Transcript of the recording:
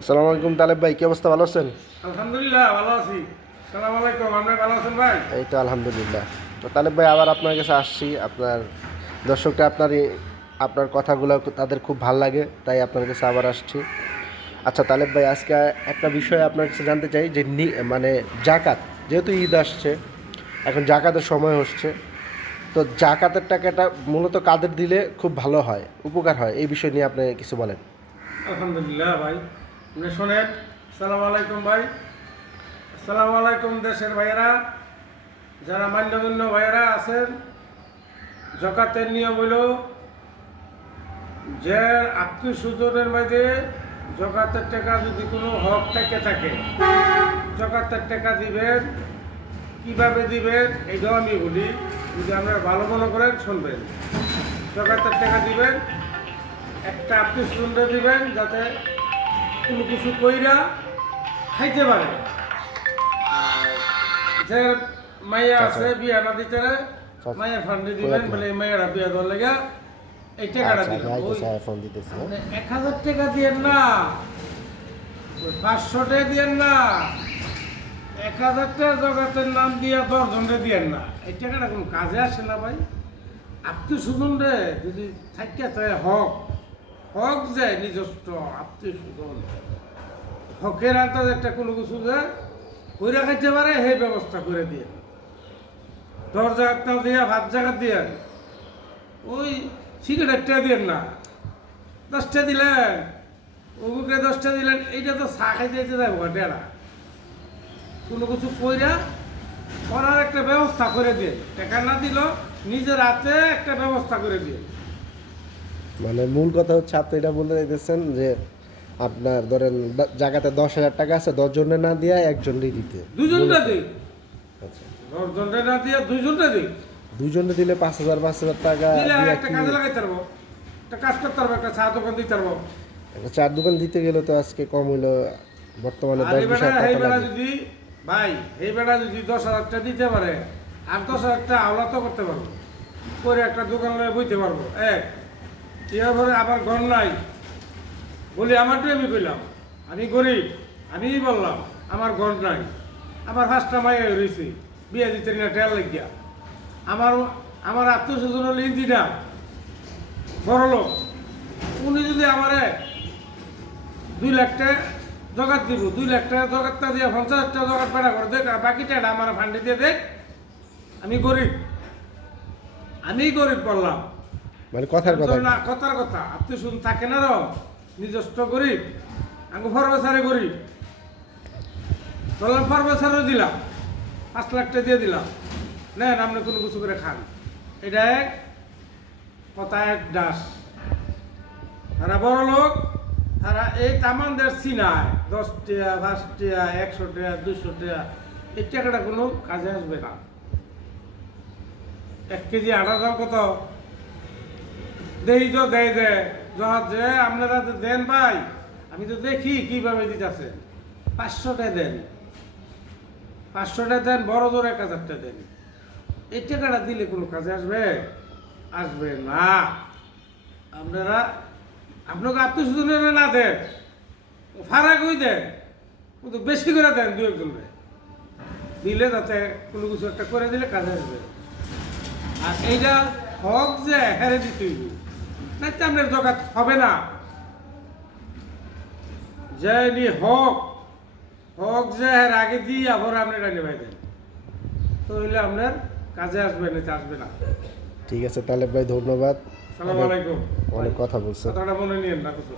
আসসালামু আলাইকুম তালেব ভাই, কি অবস্থা, ভালো আছেন? আলহামদুলিল্লাহ ভালো আছি। সালাম আলাইকুম, আপনি ভালো আছেন ভাই? এই তো আলহামদুলিল্লাহ। তো তালেব ভাই, আবার আপনার কাছে আসছি। আপনার দর্শকরা আপনার কথাগুলো তাদের খুব ভাল লাগে, তাই আপনার কাছে আবার আসছি। আচ্ছা তালেব ভাই, আজকে একটা বিষয় আপনার কাছে জানতে চাই যে মানে জাকাত, যেহেতু ঈদ আসছে, এখন জাকাতের সময় হচ্ছে, তো জাকাতের টাকাটা মূলত কাদের দিলে খুব ভালো হয়, উপকার হয়, এই বিষয় নিয়ে আপনি কিছু বলেন। আলহামদুলিল্লাহ ভাই, আপনি শোনেন। সালাম আলাইকুম ভাই। আসসালামু আলাইকুম দেশের ভাইয়েরা, যারা মান্যগণ্য ভাইয়েরা আছেন। জাকাতের নিয়ম হইল যে আত্মীয় স্বজনের মাঝে জাকাতের টাকা যদি কোনো হক থেকে থাকে, জাকাতের টাকা দিবেন। কিভাবে দিবেন এইটাও আমি বলি, যদি আপনারা ভালো মনে করেন শুনবেন। জাকাতের টাকা দিবেন, একটা আত্মীয় স্বজনরা দিবেন যাতে কোনো কিছু কইরা খাইতে পারে। যে মাইয়া আছে বিয়া না দিতে মায়ের ফান্ডে দিবেন, বলে এই মায়েরা বিয়া দেওয়ার লেগে এই টাকাটা দিবেন। ওই ফোন দিতেছি। 1000 টাকা দিয়েন না, ওই 500 টাকা দিয়েন না, 1000 টাকা জগতের নাম দিয়া 10 জনরে দিয়েন না। এই টাকাটা কোনো কাজে আসে না ভাই। আত্মীয় স্বজন রে যদি থাকিয়া তাই হক হক যায়, নিজস্ব আত্মীয় স্বজন হকের আন্দাজ একটা কোনো কিছু যে কইরা খাইতে পারে, সেই ব্যবস্থা করে দিয়ে 10 জায়গার তাও দিয়া 5 জায়গা দিয়ে ওই সিগারেটটা দিয়েন না। 10টা দিলেন, ওগুকে 10টা দিলেন, এইটা তো চা খাইতে যেতে যাবো ডেরা। কোনো কিছু কইরা করার একটা ব্যবস্থা করে দিয়ে, টাকা না দিল নিজের হাতে একটা ব্যবস্থা করে দিয়ে। মানে মূল কথা হচ্ছে, আপনি এটা বলতে চাইতেছেন যে আপনার ধরেন জায়গাতে 10,000 টাকা আছে, 10 জনের না দিয়ে একজনই দিতে। দুজনটা দিই, আচ্ছা, 10 জনটা না দিয়ে 2 জনটা দিই। দুজনে দিলে 5,000 টাকা দিলে দিয়ে একটা কি কাজে লাগাইতে পারবো, একটা কাজ করতে পারবো, একটা চা দোকান দিতে পারবো। একটা চার দোকান দিতে গেলে তো আজকে কম হইলো, বর্তমানে আর 10-20 এই বেটা হাজার এই টাকা বেটা লাগে। যদি ভাই এই বেটা যদি 10,000 টাকা দিতে পারে, আর 10,000 টাকা আওলা তো করতে পারবো, করে একটা দোকান লয়ে বইতে পারবো। এরপরে আবার ঘর নাই বলি, আমারটাই আমি কইলাম আমি গরিব, আমি বললাম আমার ঘর নাই, আমার 5টা মাইয়া রয়েছে, বিয়ে দিতে না টেল লাগিয়া। আমার আমার আত্মীয় স্বজন হলো ইঞ্জিনিয়ার, বড় লোক। উনি যদি আমারে 2 লাখ টাকা জগাত দিব, 2 লাখ টাকা জগাতটা দিয়ে 50,000 টাকা জগাত পেড়া করে দেখ, আর বাকি টাকা আমার ফান্ডে দিয়ে দেখ। আমি গরিব বললাম। মানে কথার কথা। না, কথার কথা, আত্মীয় স্বজন থাকে না, নিজস্ব গরিব। আমি ফরবেসারে গরিব বললাম, ফরবেসারও দিলাম, 5 লাখ টাকা দিয়ে দিলাম, নেন আপনি কোনো কিছু করে খান। এটা এক কথা, এক ডাস। তারা বড় লোক, তারা এই তামানদের চিনায় 10 টাকা 5 টাকা 100 টাকা 200 টাকা, এই টাকাটা কোনো কাজে আসবে না। 1 কেজি আটার দাম কত দেখি তো, দেয় যে আপনারা তো দেন ভাই, আমি তো দেখি কিভাবে দিতেছেন। 500 টাকা দেন, 500 টাকা দেন, বড় জোর 1,000 টাকা দেন। এই টাকাটা দিলে কোনো কাজে আসবে? আসবে না। আপনারা আপনাকে আত্মীয় স্বজনের না দেন, ফারাক হয়ে দেন, কিন্তু বেশি করে দেন 2-1 দিলে, যাতে কোনো কিছু একটা করে দিলে কাজে আসবে। আর এইটা হক যে হেরে দিতে হইব, না তো আপনার জগৎ হবে না। যে হক হক যে এর আগে দিয়ে আবার আপনি রানি ভাই দেন, তো হইলে আপনার কাজে আসবে না, আসবে না। ঠিক আছে তালেব ভাই, ধন্যবাদ। সালাম আলাইকুম। অনেক কথা বলছেন। কথাটা মনে নিয়েন না কিছু।